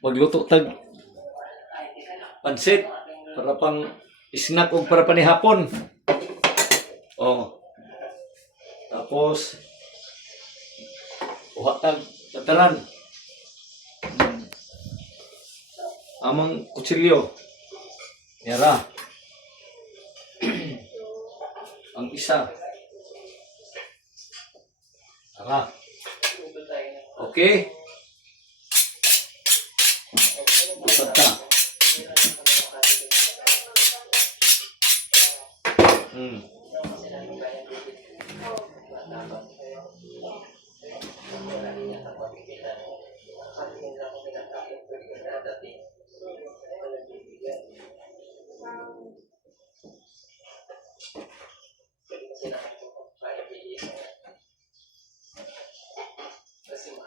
Magluto tag pansit para pang snack o para panihapon. Oh. Tapos uha tag tataran. Amang kutsilyo. Yara. Ang isa. Tara. Okay. Basta.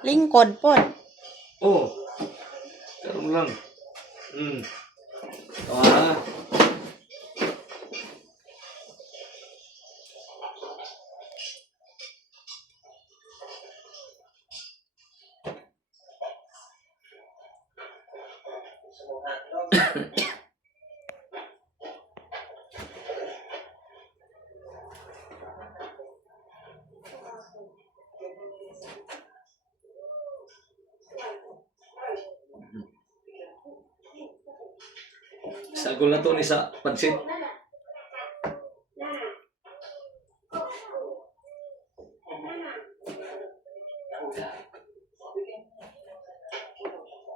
Lingkod po. Oh. Karon lang. Ah. Sagol na to ni sa pansit.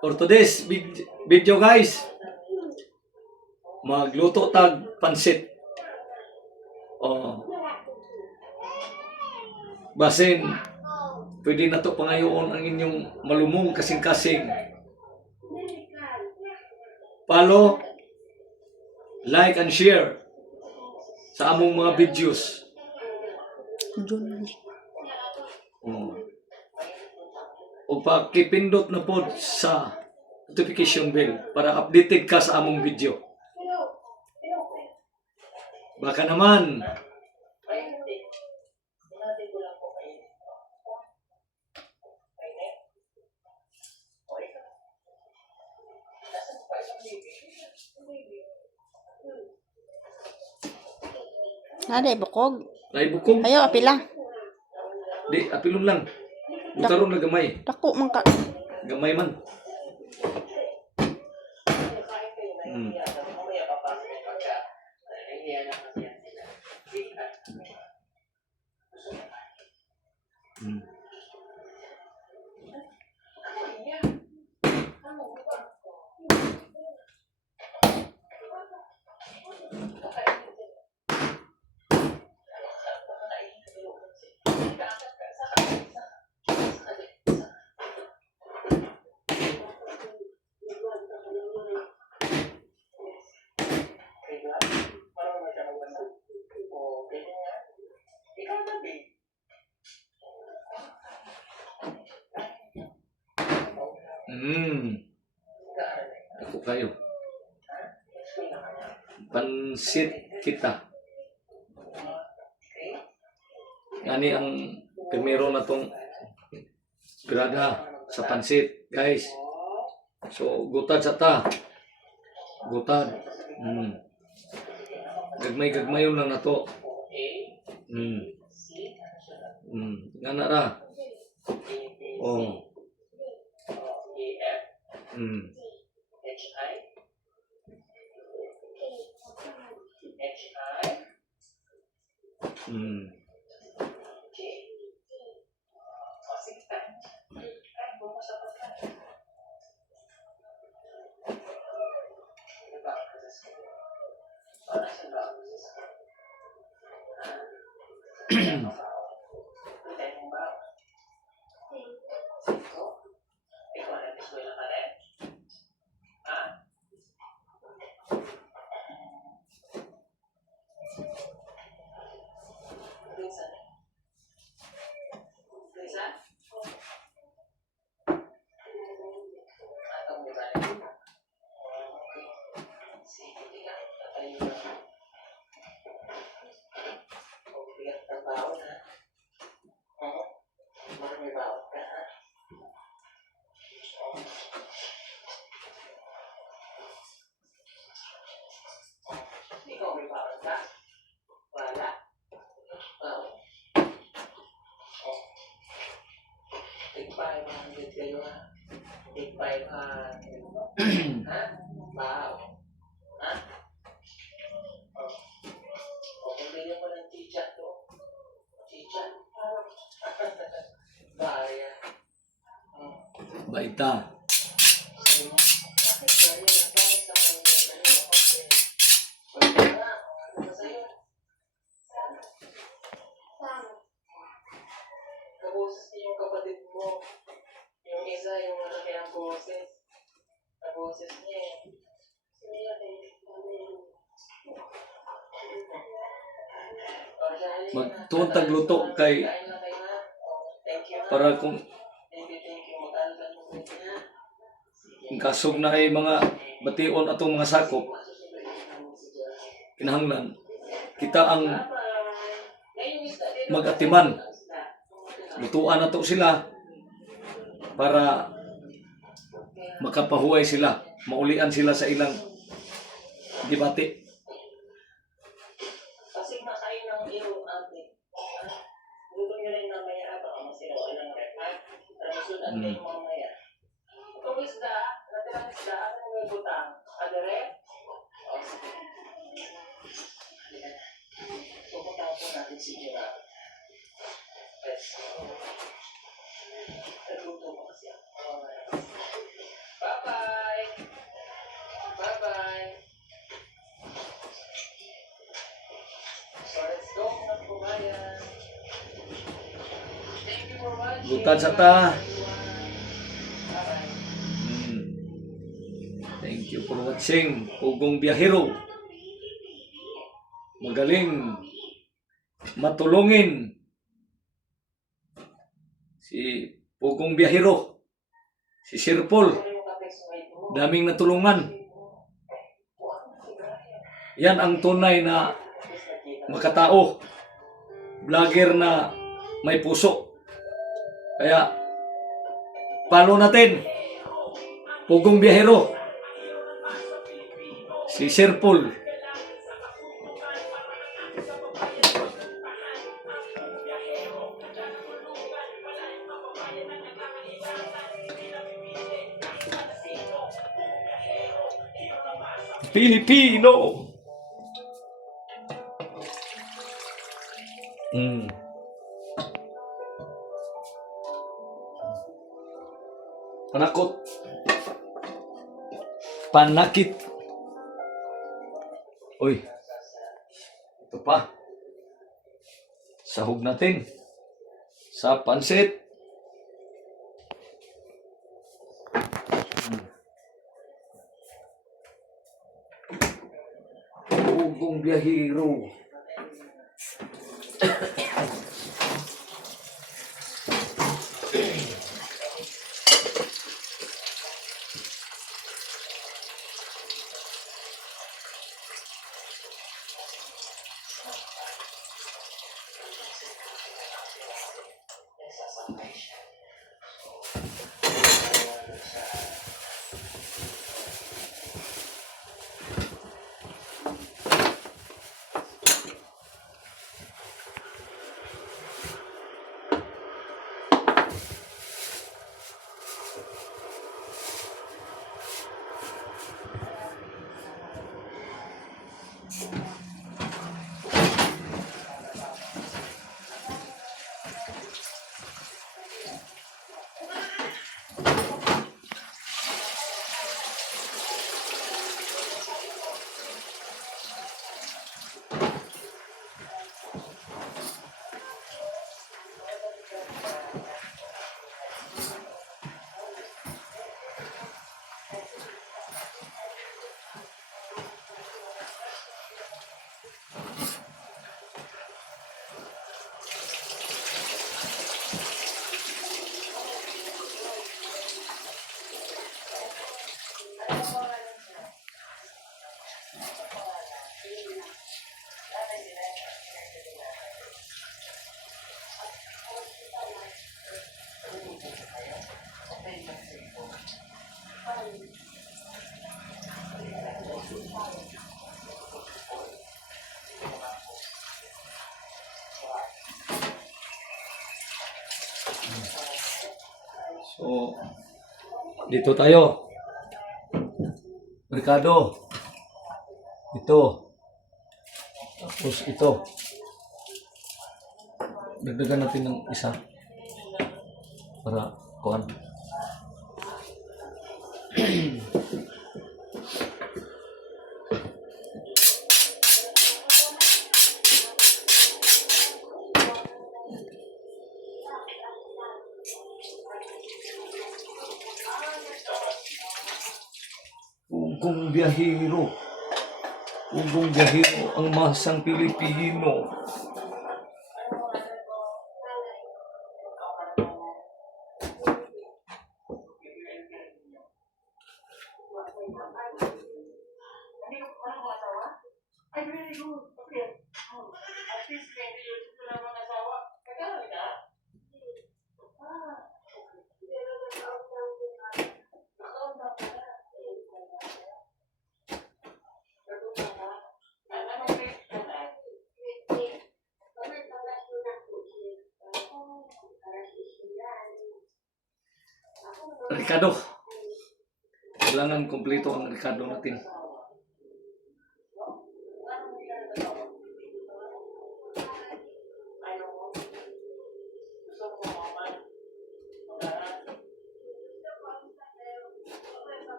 For today's video guys, magluto tag pansit. Oh. Basin, pwede na to pangayoon ang inyong malumong kasing-kasing. Follow, like and share sa among mga videos. O pakipindot na po sa notification bell para updated ka sa among video. Baka naman Naday bukog. Nay bukog. Ayaw apila. Di apilon lang. Butaron na gamay. Dako man ka. Gamay man. Ako kayo. Pansit kita. Yan ang primero na tong grada sa pansit, guys. So, gutad sa ta. Gutad. Gagmay-gagmayon lang na to. Nga na ra. Oh. Baita. Kaboses niya yung kapatid mo. Yung isa, yung malaki ang boses. Kaboses niya eh. Magtuon tagluto kay para kung kasog na kay mga bation atong mga sakop kinahanglan kita ang magatiman lutuan nato sila para makapahuway sila maulian sila sa ilang debate. Kasi makain ng iro ate. Luto nyo rin mamaya baka masira o ilang rep ha. Ramusunan kayo mamaya. Kung isda, natirang isda, ano may butang? Adere? O sige. Pupunta po natin si Gira. Nagluto mo kasi ako. Bye-bye! Bye-bye! So let's go mga kumayan. Thank you for watching. Butan sa ta. Bye-bye. Thank you for watching Pugong Biyahero. Magaling matulungin si Pugong Biyahero, si Sir Paul. Daming natulungan. Yan ang tunay na makatao. Vlogger na may puso. Kaya follow natin Pugong Biyahero, si Sir Paul. Pilipino. Panakot. Panakit. Uy. Ito pa. Sahog natin. Sa pansit. Pugong Biyahero. So, dito tayo. Merkado. Ito. Tapos ito. Dagdagan natin ng isa. Para kuhan. Ugong biyahero. Ugong biyahero ang masang Pilipino. Ay, very good. Okay. At least 20 years ito lang mga asawa. Nagkaroon ka? Ricardo. Kailangan kompleto ang Ricardo natin.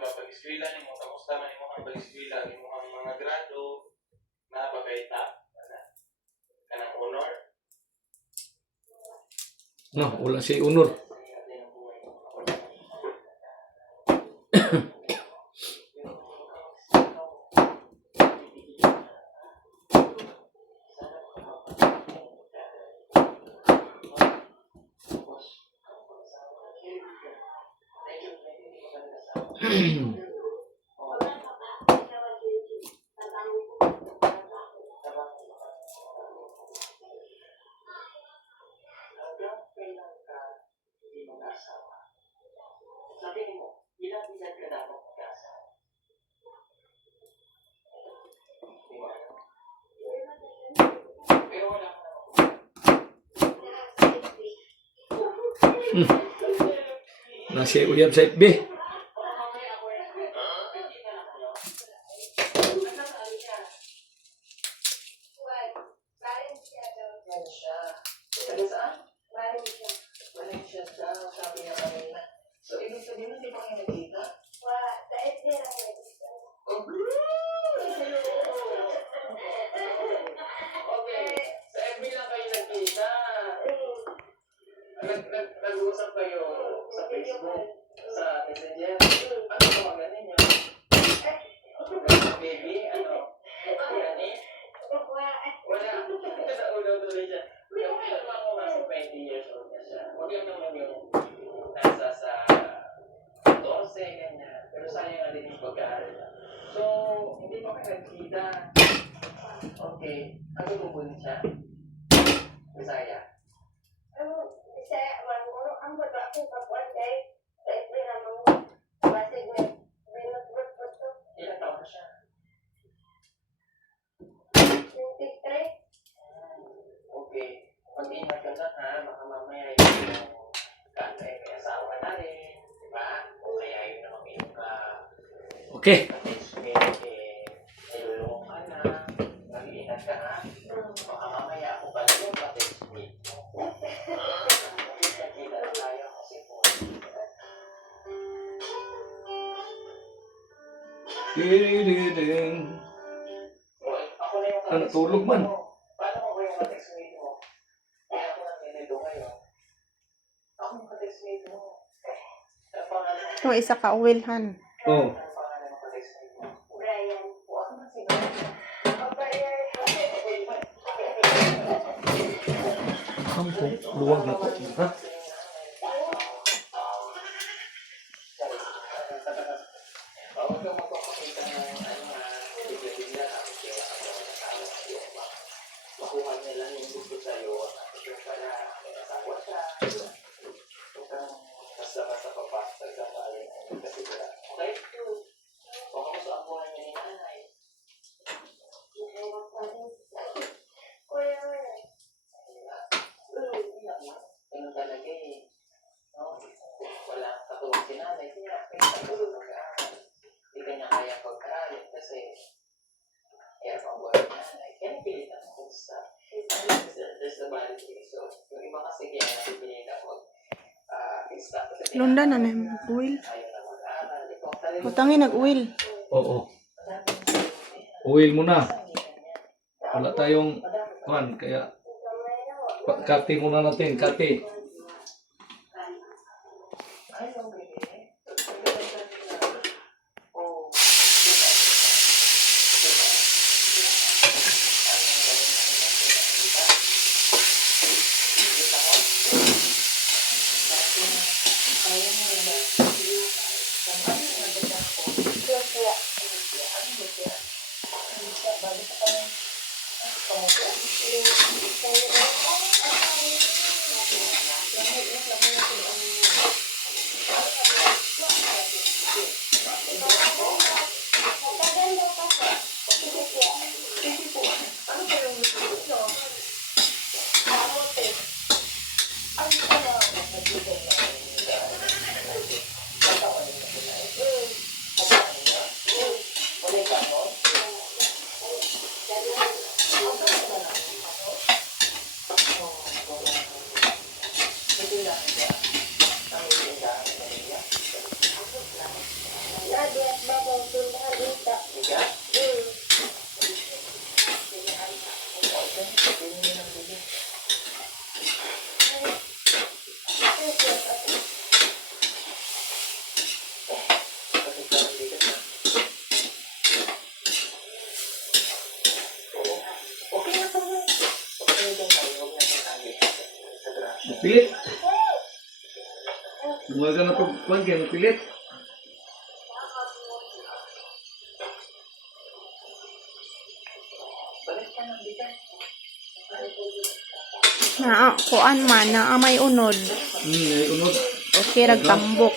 Pag-eskwela ni mo, kamusta man mo ang pag-eskwela ni mo ang mga grado na pagkaita kanang honor. No, wala si Unor. Sabi mo, ilang bisan ka dapat mag-asawa? Pero wala ka naman. Nasi uyab sa FB. Valencia daw, sabi niya kanina. So, ibig sabihin hindi pa kayo nagkita? Okay, sa FB lang kayo nagkita. Nag-uusap kayo sa Facebook, sa Messenger. Ano tawagan ninyo? Baby, ano? Yani? Wala. Sa ulo tuloy siya. Yung kailan ako kasi 20 years old na siya. Huwag lang naman yung nasa sa 12, ganyan. Pero sayang na din yung pag-aaral niya. So, hindi pa kayo nagkita. Okay. Ano tungkol siya? Bisaya? Ilang taon na siya? Okay. Mag-ingat ka na ha. Baka mamaya yung kanay may asawa na rin. Diba? O kaya yun naman yung Okay. nilulungan ka na. Mag-ingat ka ha. Baka mamaya ako pala yung patesmate mo. Kita na tayo kasi po. Ding. Ako na yung Ano, tulog man? Paano mo ba yung patesmate mo? Kaya ako nandito ngayon. ko isa ka uwilhan. Oh. Brian po. Ako na siguro. Brian. Kampong, luwag na po. Ha? Huwag kang magpapakita ng bigla-bigla tapos yung makuha niya lang yung gusto sa'yo at yung pala may asawa siya. Huwag kang basta-basta papasok ka pa alin kasi sila. Okay? Huwag kang masuabuhan niya ni nanay. Ganun talaga eh. No? Wala katulong si nanay. Kaya katulong mag-aaral. Hindi ka niya kaya pag-aralin kasi hirap ang buhay ng nanay. Kaya napilitan mo kung sa there's the validity. So, yung iba kasi kaya napipilitan mo stop kasi Lunda na na yung uwil. ayaw na mag-aaral. Ikaw talaga Butangin nag-uwil. Oo. Uwil mo na. Wala tayong kuan kaya kati muna natin, kati. ayaw bebe. Oh. Pilit. Mga na pag kuan kaya pilit. Na kuan man na may unod. Ay unod. Okay rag tambok.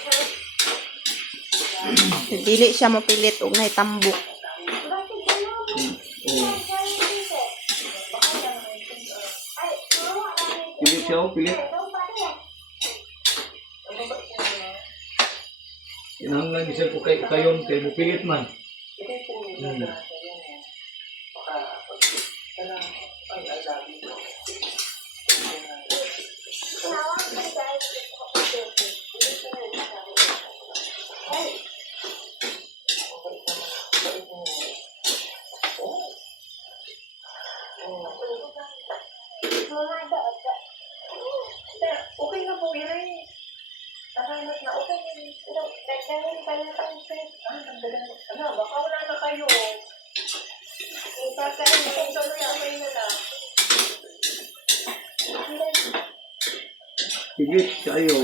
Dili siya mapilit og nay tambok. Oh. Pilit siya, oh, pilit. Inahanglan siya ko kayon kay pilit man. Okay na po yun. Nakahanap na okay. Pero dagdagan pa lang tayo sir. Dagdagan. Ano, baka wala na kayo. Ipakain mo kung saan na okay na lang. Pilit kayo.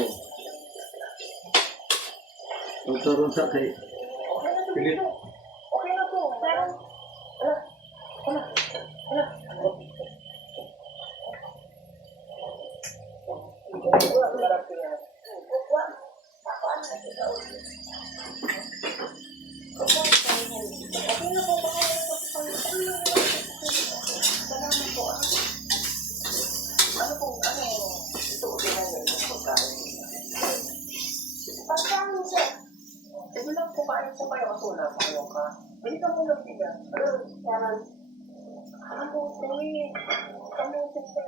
Pagkaroon sa kay Okay na to. pilit. Okay na po. Pero, sige lang po kain po kayo kasi wala pa kayo ka. Bili ka po ng bigas. Kamutin sa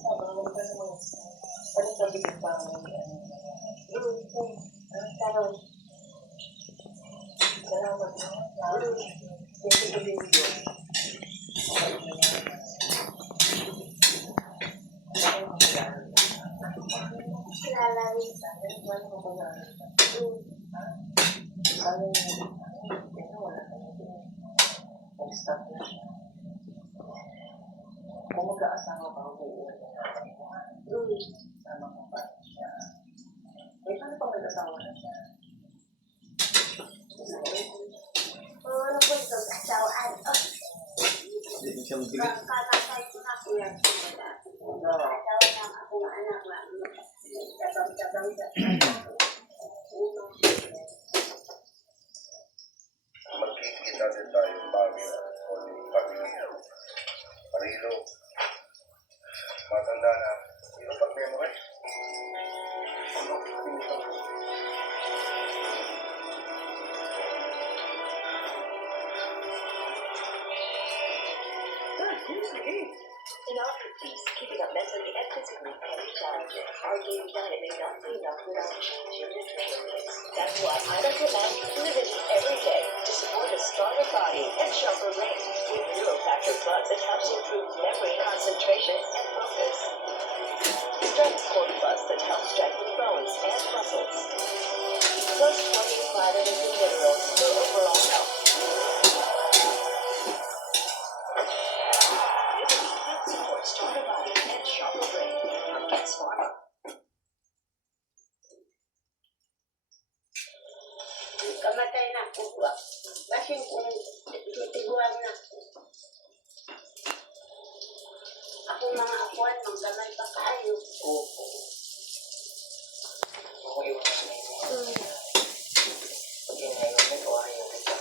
sabang ka naman. Ano sa bigas pa ang salamat. Thank you, video. Stop na siya. Kung magkaasawa ka, uuwi na natin mo. Sama ko pa siya. Eh, paano pag nag-asawa na siya? Ano po ito? Kasawaan. Hindi siya magbigay. Kakakay ko na po yan. Kasawa ng akong anak na. Tabang-tabang sa Magkikita din tayong pamilya o pamilya. Marilo, matanda na, ito pag-memorize. In our peace, keeping up mentally and physically can be challenging. Arguing that it may not be enough without changing nutrition mix. That's why I recommend Fluidity every day to support a stronger body and sharper brain. With Neurofactor Plus, it helps improve memory, concentration, and focus. Strength Core Plus that helps strengthen bones and muscles. Plus 20 vitamins and minerals for overall health. Support stronger body and sharper brain from Kids Pharma. kamatay na po. Kasi kung tiguan na. Ako mga apuan, magdamay pa kaayo. Oo. Okay, wala na yun. Pag inayon na ito, ayaw kita.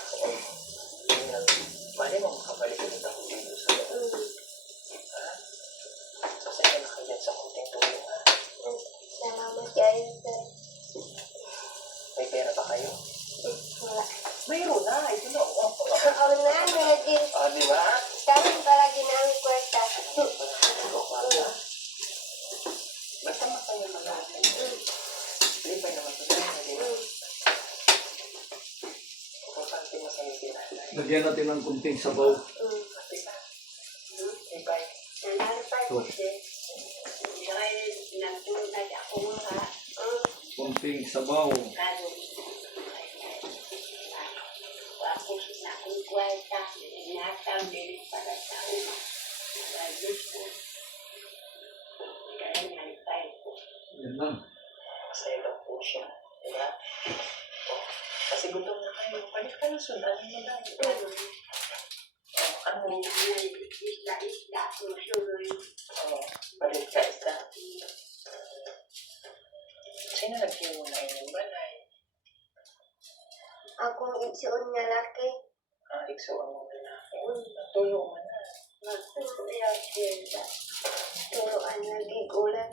Bali mo makabalik ulit ako dito sa ha? Pasensya na kayo sa kunting tulong, ha? Salamat kayo, sir. May pera ba kayo? Wala. Mayroon na, ito na. Ako na, may din. Di ba? Kami para ginamit kwarta. Basta masaya ka natin. Lipay naman ito na, di ba? Importante masaya kinanay. Lagyan natin ng kunting sabaw. Lipay. Nanalo pa yung sir. Dahil nagpunta ako mga Kunting sabaw. kano. Ako na akong kwarta. Inatang din para sa uma. Diyos ko. Kaya nalipay ko. Yan lang. Masaya daw po siya. Di ba? Kasi gutom na kayo. Balik ka na sundan mo lang. Ano? Isla, susuloy. Balik ka isa. Sino nagsiyo na inyong balay? Akong igsuon nga laki. Iksuan mo na lalaki. Tuyo mo na. Matuloy sila. Turuan na gigulan.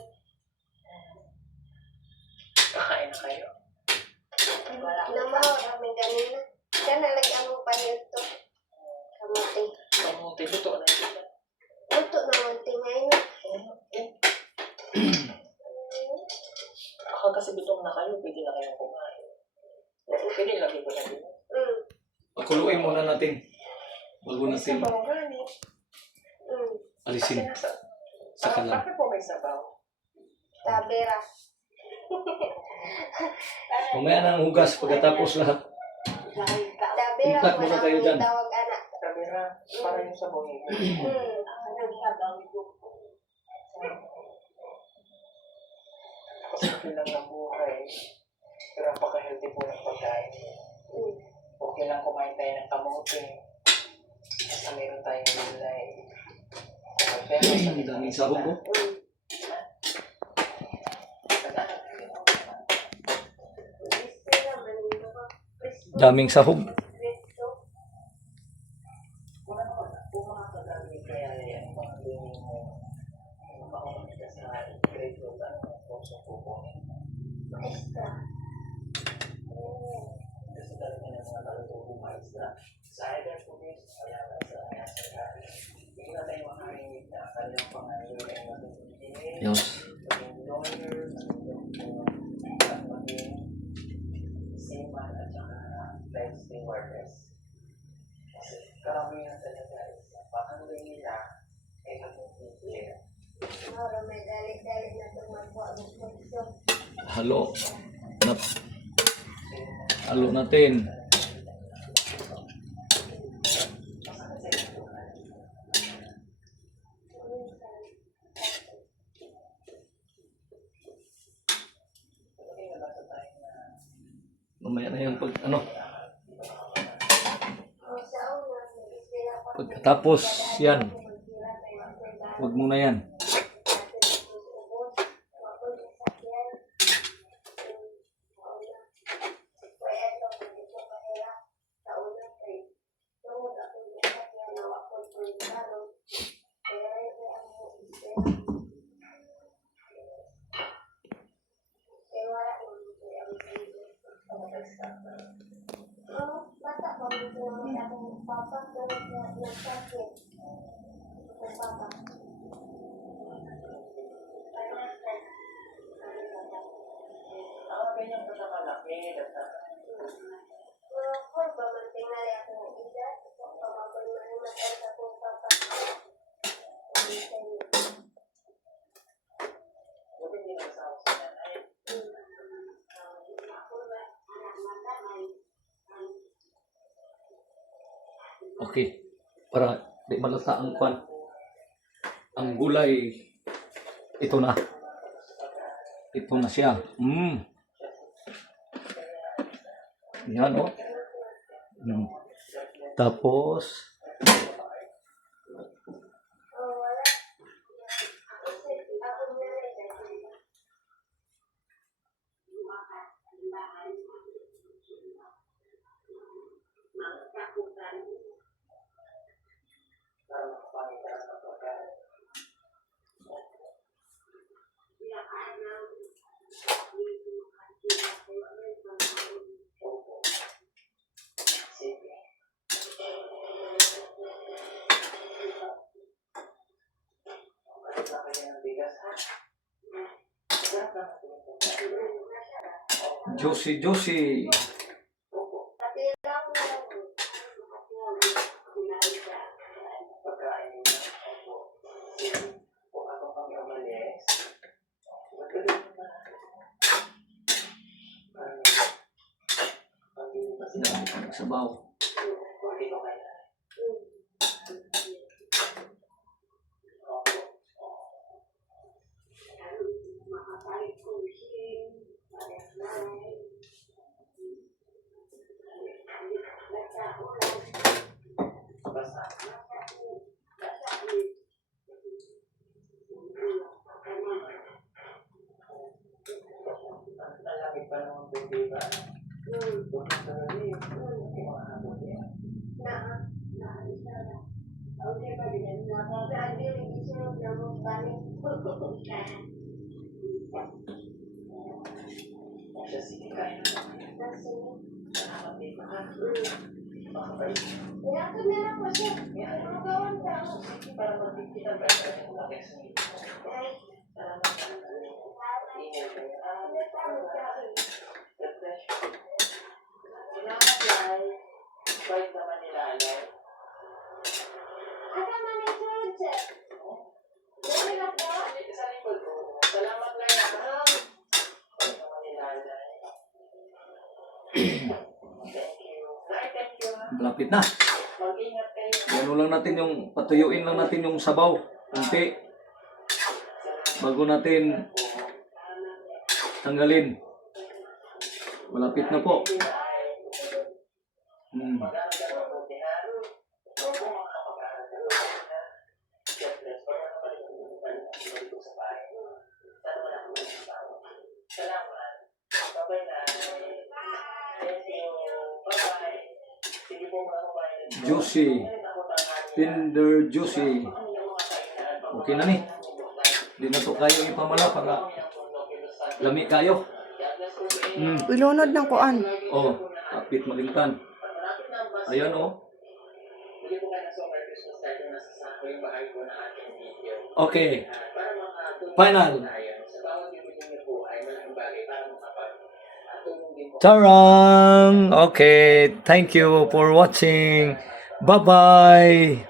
Kakain na kayo. Namaw kami ganina. Sana lagyan mo pa nito. Kamuti. Kamuti, luto na yun. Ito naman tingay na. Baka kasi gutom na kayo, pwede na kayong kumain. Pwede lagi ko na din. Pakuluin muna natin. Bago natin Sabaw nga ni. alisin sa kalan. Bakit po may sabaw? Tabera. Mamaya nang hugas pagkatapos lahat. Tabera Itak ko muna na kayo dyan. tawag anak. Kamera, para yung sabaw nito. Anong sabaw ko? Kasi lang ng buhay. Pero napaka-healthy po ng pagkain. Okay lang kumain tayo ng kamote. Basta meron tayong gulay. Pero Ang daming sahog ko. Daming sahog. Kung mga kagamit kaya yan, mga ganyan mo, makakamit ka sa grade 12, ano ang kurso kukunin? Extra. Kasi talaga ng mga kalutong maestra. Sa either police, kaya sa hindi na tayo makarinig na kanilang pangalan ay maging engineer, Yes. maging lawyer, at maging seaman at saka flight stewardess. Kasi karamihan talaga is napakangay nila ay maging engineer. Moro may dali-dali na tumapo ang kurso. Halo. Halo natin. Mamaya na yung pagkatapos yan, huwag muna yan. Ang ganyang pagkakalaki, buti hindi nagsawa sa nanay. Okay, para di malata ang kwan. Ang gulay, ito na. Ito na siya. Yan o. Tapos, juicy. Sabaw. Malapit na. Ano lang natin yung, patuyuin lang natin yung sabaw. Kunti. Bago natin tanggalin. Malapit na po. Juicy. Tender juicy. Okay na ni. Hindi na to kayo ipamala para lami kayo. Ilunod ng kuan. Oh, kapit malimtan. Ayan oh. Okay. Final. Tarang! Okay, thank you for watching. Bye-bye!